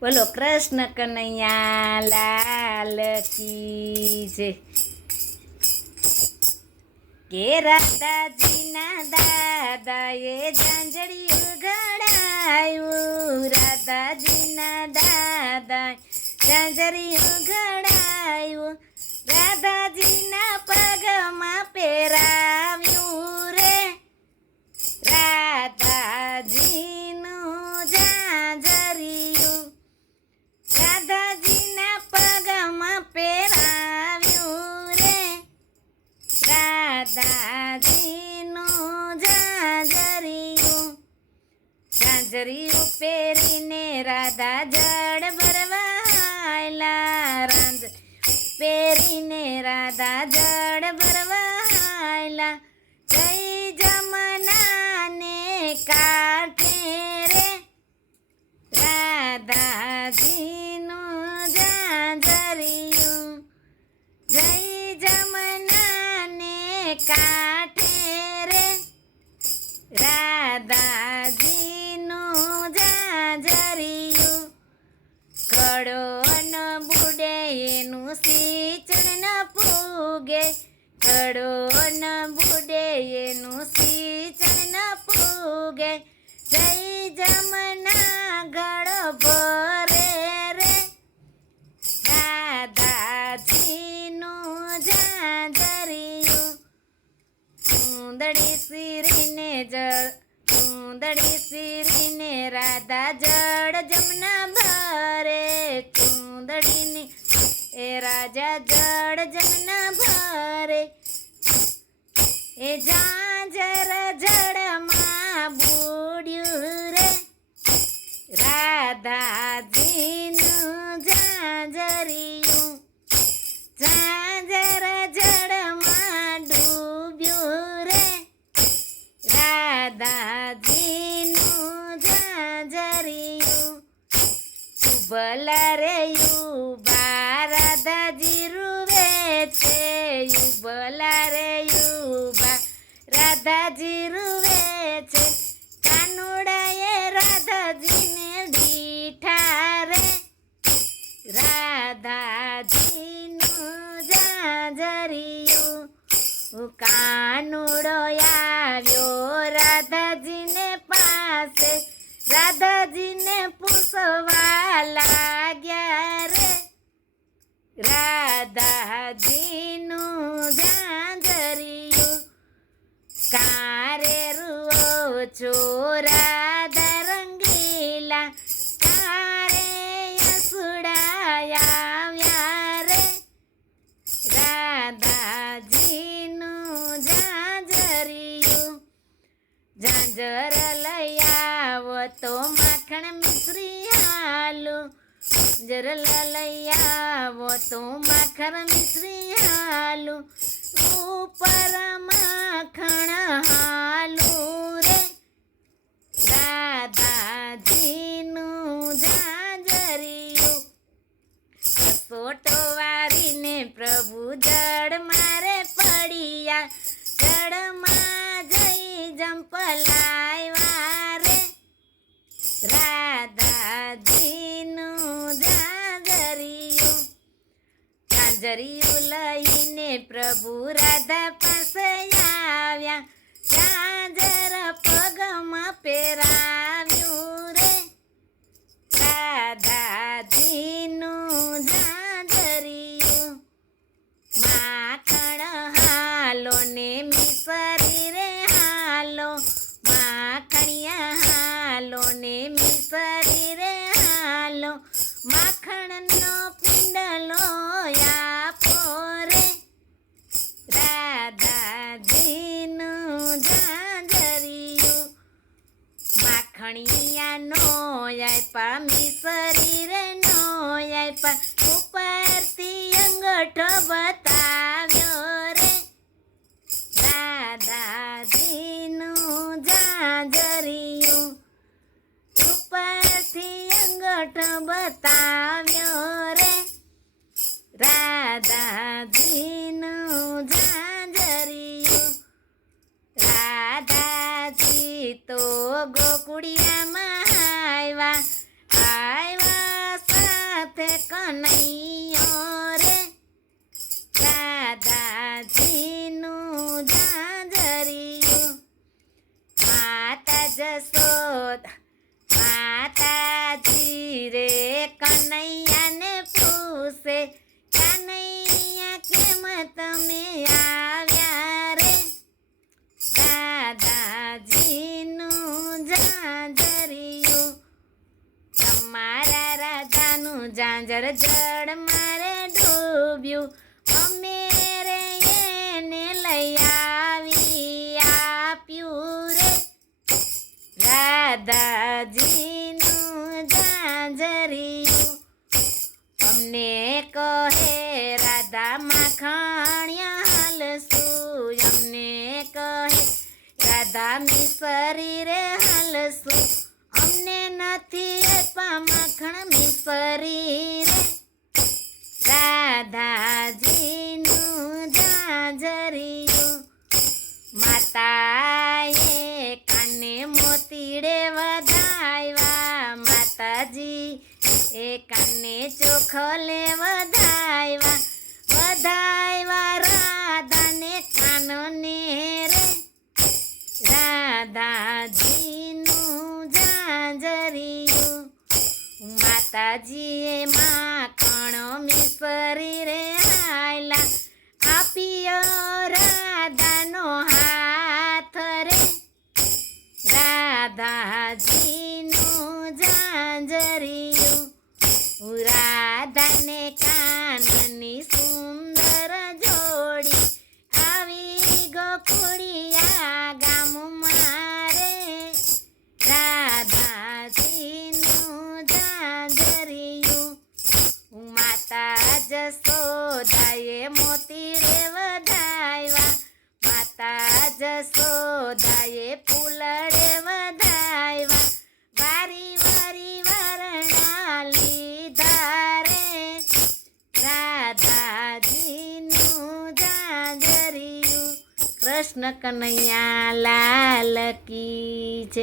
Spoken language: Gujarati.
બોલો કૃષ્ણ કનૈયા લાલ કી જય. કે રાધાજીના દાદાએ ઝાંઝરિયું ઘડાયું, રાધાજીના દાદાએ ઝાંઝરિયું ઘડાયું, રાધાજીના પગમાં પહેરાવ્યું રે, રાધાજીનું ઝાંઝરિયું રાધાજીના પગમાં પહેરાવ્યું રે, રાધાજીનું ઝાંઝરિયું ઝાંઝરિયું પહેરીને રાધા જળ ભરવા આયલા, પહેરીને રાધા જળ ભરવા આયલા, જય જમનાને કાંઠે રે, રાધાજીનું ઝાંઝરિયું જય જમનાને કાંઠે રે, રાધાજીનું ઝાંઝરિયું કડો ન બુડે એનું સિંચણ ન પૂગે, કડો ન બુડે એનું સિંચણ ન પૂગે, જય જમના ગળો ભરે રે, રાધાજીનું ઝાંઝરિયું ચૂંદડી સીરીને રાધા જળ જમના ભરે, ચૂંદડીની એ રાજા જળ જમના ભરે, એ ઝાંઝર જળમાં બુડ્યું રે, રાધાજીનું ઝાંઝરિયું ઝાંઝર જળમાં ડૂબ્યું રે, રાધાજીનું ઝાંઝરિયું ઉભલા રે ઉભા રાધાજી રૂવે છે, ઉભલા રે ઉભા રાધાજી રૂવે છે, કાનુડાએ રાધાજીને દીઠા રે, રાધાજીનું ઝાંઝરિયું કાનુડો આવ્યો રાધાજીને પાસે, રાધાજીને પૂછવા લાગ્યા રે, રાધાજીનું ઝાંઝરિયું કારે રૂઓ છો રાધા રંગીલા, કારે યસુડાયા રે, રાધાજીનું ઝાંઝરિયું ઝાંઝર લઈ આવો તો માખણ મિશ્રી હાલું, ઝાંઝર લઈ આવો તો માખણ મિશ્રી હાલું, ઉપર માખણ હાલું રે, રાધાજીનું ઝાંઝરિયું સોટો વારીને પ્રભુ જળ મારે પડ્યા, જળમાં જઈ જંપલાવ્યા રે, રાધાજીનું ઝાંઝરિયું ઝાંઝરિયું લઈને પ્રભુ રાધા પાસે આવ્યા, ઝાંઝર પગમાં પહેરાવ્યું રે, રાધાજીનું ઝાંઝરિયું માખણ હાલો ને મિસરી રે હાલો, માખણિયા હાલો ને મિસરી રે હાલો, માખણનો પિંડલો આપો રે, રાધાજીનું ઝાંઝરિયું માખણિયાનો આપ્યા મિસરી રે નો આપ્યા, ઉપરથી અંગઠો બતાવ્યો રે, રાધાજીનું ઝાંઝરિયું ઉપરથી અંગઠો બતાવ્યો રે, રાધાજીનું ઝાંઝરિયું રાધાજી તો ગોકુળિયામાં આવ્યા, આવ્યા કનૈયો રે રાધાજીનું ઝાંઝરિયું માતા જશોદા માતાજી રે કનૈયાને પૂછે કનૈયા કેમ તમે આવ્યા રે રાધાજીનું ઝાંઝરિયું તમારા રાધાનું ઝાંઝર જળ મારે ડૂબ્યું અમે રે એને લઈ આવી આપ્યું રે રાધાજીનું ઝાંઝરિયું અમને કહે રાધા માખણિયા હાલશું અમને કહે રાધા મિસરી રે હાલશું અમને નથી આપ્યા માખણ મિસરી રે રાધાજીનું ઝાંઝરિયું માતાએ કાને મોતીડે વધાવ્યા માતાજી એ કાને ચોખલે વધાવ્યા રાધાને કાનને રે રાધાજીનું ઝાંઝરિયું માતાજીએ માખણ મિસરી રે આયલા આપ્યો રાધાનો હાથ રે રાધાજીનું ઝાંઝરિયું રાધાને કાનની સુંદર જોડી આવી ગોકુળિયા ગામમાં રે રાધાજીનું ઝાંઝરિયું માતા જશોદાએ મોતીડે વધાવ્યા માતા જશોદાએ ફૂલડે વધાવ્યા વારી વારી વારણા લીધા રે રાધાજીનું ઝાંઝરિયું કૃષ્ણ કનૈયા લાલ કી જય.